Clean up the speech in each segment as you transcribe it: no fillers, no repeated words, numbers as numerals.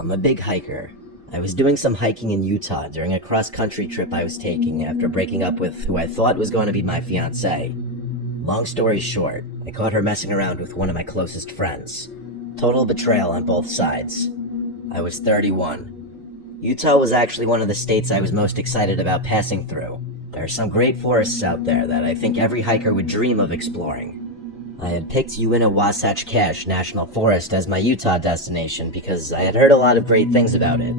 I'm a big hiker. I was doing some hiking in Utah during a cross-country trip I was taking after breaking up with who I thought was going to be my fiancée. Long story short, I caught her messing around with one of my closest friends. Total betrayal on both sides. I was 31. Utah was actually one of the states I was most excited about passing through. There are some great forests out there that I think every hiker would dream of exploring. I had picked Uinta-Wasatch Cache National Forest as my Utah destination because I had heard a lot of great things about it.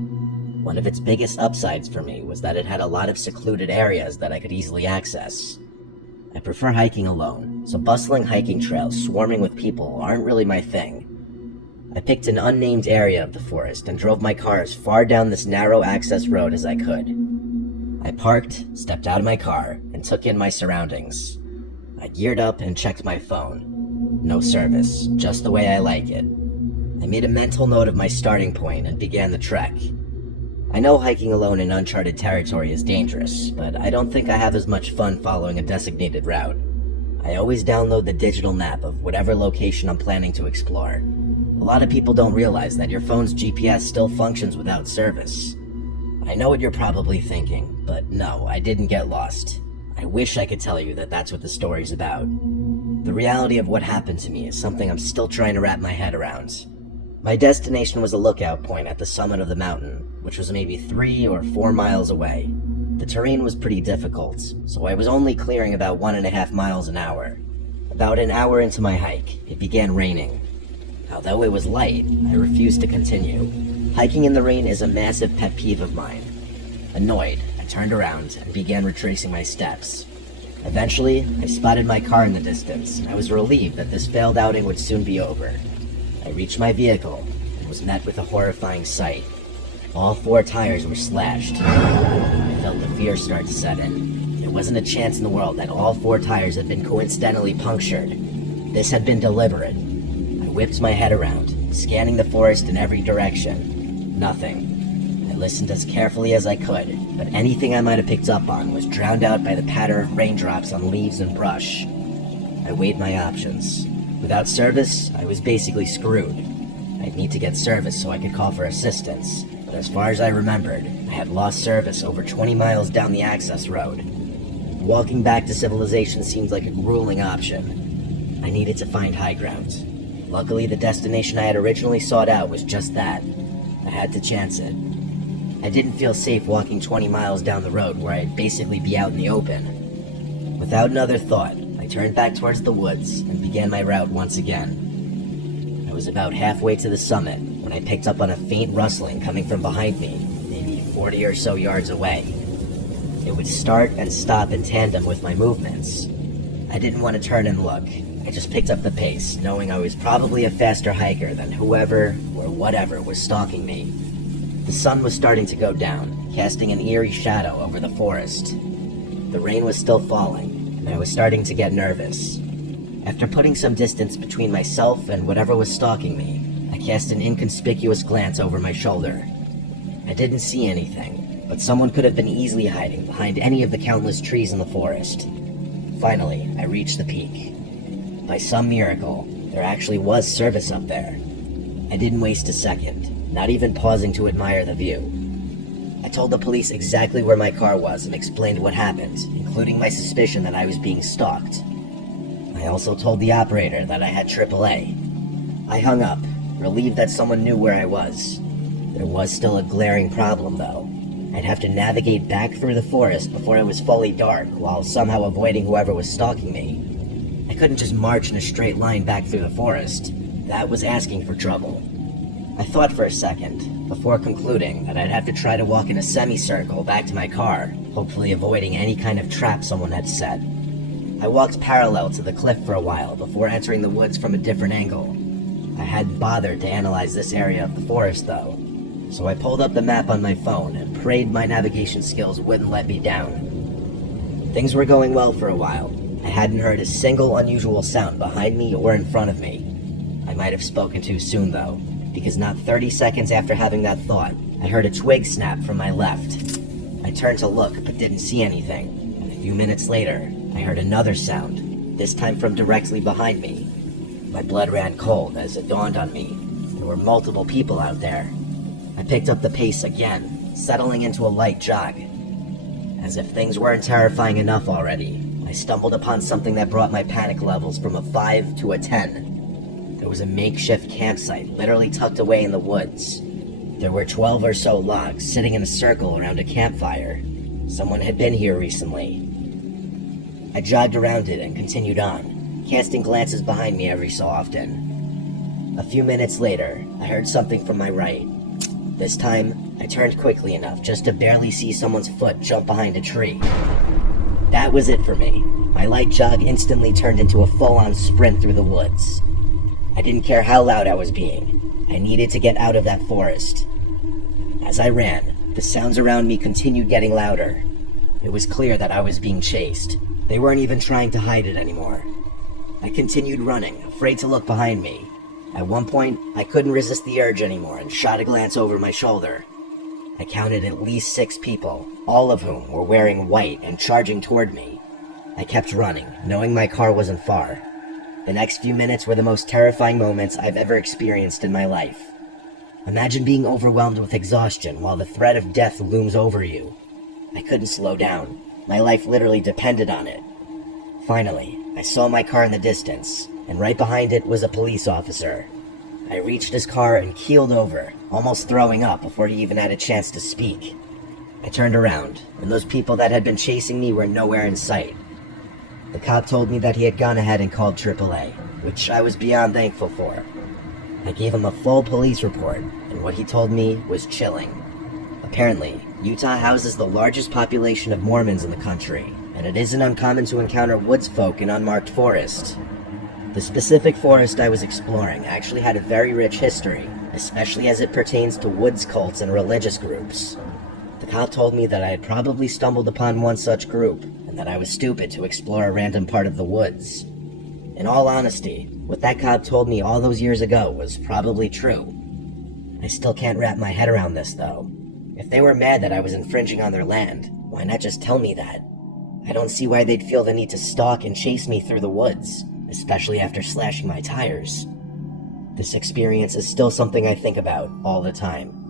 One of its biggest upsides for me was that it had a lot of secluded areas that I could easily access. I prefer hiking alone, so bustling hiking trails swarming with people aren't really my thing. I picked an unnamed area of the forest and drove my car as far down this narrow access road as I could. I parked, stepped out of my car, and took in my surroundings. I geared up and checked my phone. No service, just the way I like it. I made a mental note of my starting point and began the trek. I know hiking alone in uncharted territory is dangerous, but I don't think I have as much fun following a designated route. I always download the digital map of whatever location I'm planning to explore. A lot of people don't realize that your phone's GPS still functions without service. I know what you're probably thinking, but no, I didn't get lost. I wish I could tell you that that's what the story's about. The reality of what happened to me is something I'm still trying to wrap my head around. My destination was a lookout point at the summit of the mountain, which was maybe 3 or 4 miles away. The terrain was pretty difficult, so I was only clearing about 1.5 miles an hour. About an hour into my hike, it began raining. Although it was light, I refused to continue. Hiking in the rain is a massive pet peeve of mine. Annoyed, I turned around and began retracing my steps. Eventually, I spotted my car in the distance, and I was relieved that this failed outing would soon be over. I reached my vehicle and was met with a horrifying sight. All 4 tires were slashed. I felt the fear start to set in. There wasn't a chance in the world that all 4 tires had been coincidentally punctured. This had been deliberate. I whipped my head around, scanning the forest in every direction. Nothing. I listened as carefully as I could, but anything I might have picked up on was drowned out by the patter of raindrops on leaves and brush. I weighed my options. Without service, I was basically screwed. I'd need to get service so I could call for assistance, but as far as I remembered, I had lost service over 20 miles down the access road. Walking back to civilization seemed like a grueling option. I needed to find high ground. Luckily, the destination I had originally sought out was just that. I had to chance it. I didn't feel safe walking 20 miles down the road where I'd basically be out in the open. Without another thought, I turned back towards the woods and began my route once again. I was about halfway to the summit when I picked up on a faint rustling coming from behind me, maybe 40 or so yards away. It would start and stop in tandem with my movements. I didn't want to turn and look. I just picked up the pace, knowing I was probably a faster hiker than whoever or whatever was stalking me. The sun was starting to go down, casting an eerie shadow over the forest. The rain was still falling, and I was starting to get nervous. After putting some distance between myself and whatever was stalking me, I cast an inconspicuous glance over my shoulder. I didn't see anything, but someone could have been easily hiding behind any of the countless trees in the forest. Finally, I reached the peak. By some miracle, there actually was service up there. I didn't waste a second, not even pausing to admire the view. I told the police exactly where my car was and explained what happened, including my suspicion that I was being stalked. I also told the operator that I had AAA. I hung up, relieved that someone knew where I was. There was still a glaring problem, though. I'd have to navigate back through the forest before it was fully dark, while somehow avoiding whoever was stalking me. I couldn't just march in a straight line back through the forest. That was asking for trouble. I thought for a second, before concluding that I'd have to try to walk in a semicircle back to my car, hopefully avoiding any kind of trap someone had set. I walked parallel to the cliff for a while before entering the woods from a different angle. I hadn't bothered to analyze this area of the forest, though, so I pulled up the map on my phone and prayed my navigation skills wouldn't let me down. Things were going well for a while. I hadn't heard a single unusual sound behind me or in front of me. I might have spoken too soon, though, because not 30 seconds after having that thought, I heard a twig snap from my left. I turned to look, but didn't see anything, and a few minutes later, I heard another sound, this time from directly behind me. My blood ran cold as it dawned on me. There were multiple people out there. I picked up the pace again, settling into a light jog. As if things weren't terrifying enough already, I stumbled upon something that brought my panic levels from a 5 to a 10. There was a makeshift campsite literally tucked away in the woods. There were 12 or so logs sitting in a circle around a campfire. Someone had been here recently. I jogged around it and continued on, casting glances behind me every so often. A few minutes later, I heard something from my right. This time, I turned quickly enough just to barely see someone's foot jump behind a tree. That was it for me. My light jog instantly turned into a full-on sprint through the woods. I didn't care how loud I was being. I needed to get out of that forest. As I ran, the sounds around me continued getting louder. It was clear that I was being chased. They weren't even trying to hide it anymore. I continued running, afraid to look behind me. At one point, I couldn't resist the urge anymore and shot a glance over my shoulder. I counted at least 6 people, all of whom were wearing white and charging toward me. I kept running, knowing my car wasn't far. The next few minutes were the most terrifying moments I've ever experienced in my life. Imagine being overwhelmed with exhaustion while the threat of death looms over you. I couldn't slow down. My life literally depended on it. Finally, I saw my car in the distance, and right behind it was a police officer. I reached his car and keeled over, almost throwing up before he even had a chance to speak. I turned around, and those people that had been chasing me were nowhere in sight. The cop told me that he had gone ahead and called AAA, which I was beyond thankful for. I gave him a full police report, and what he told me was chilling. Apparently, Utah houses the largest population of Mormons in the country, and it isn't uncommon to encounter woods folk in unmarked forest. The specific forest I was exploring actually had a very rich history, especially as it pertains to woods cults and religious groups. The cop told me that I had probably stumbled upon one such group, and that I was stupid to explore a random part of the woods. In all honesty, what that cop told me all those years ago was probably true. I still can't wrap my head around this, though. If they were mad that I was infringing on their land, why not just tell me that? I don't see why they'd feel the need to stalk and chase me through the woods, especially after slashing my tires. This experience is still something I think about all the time.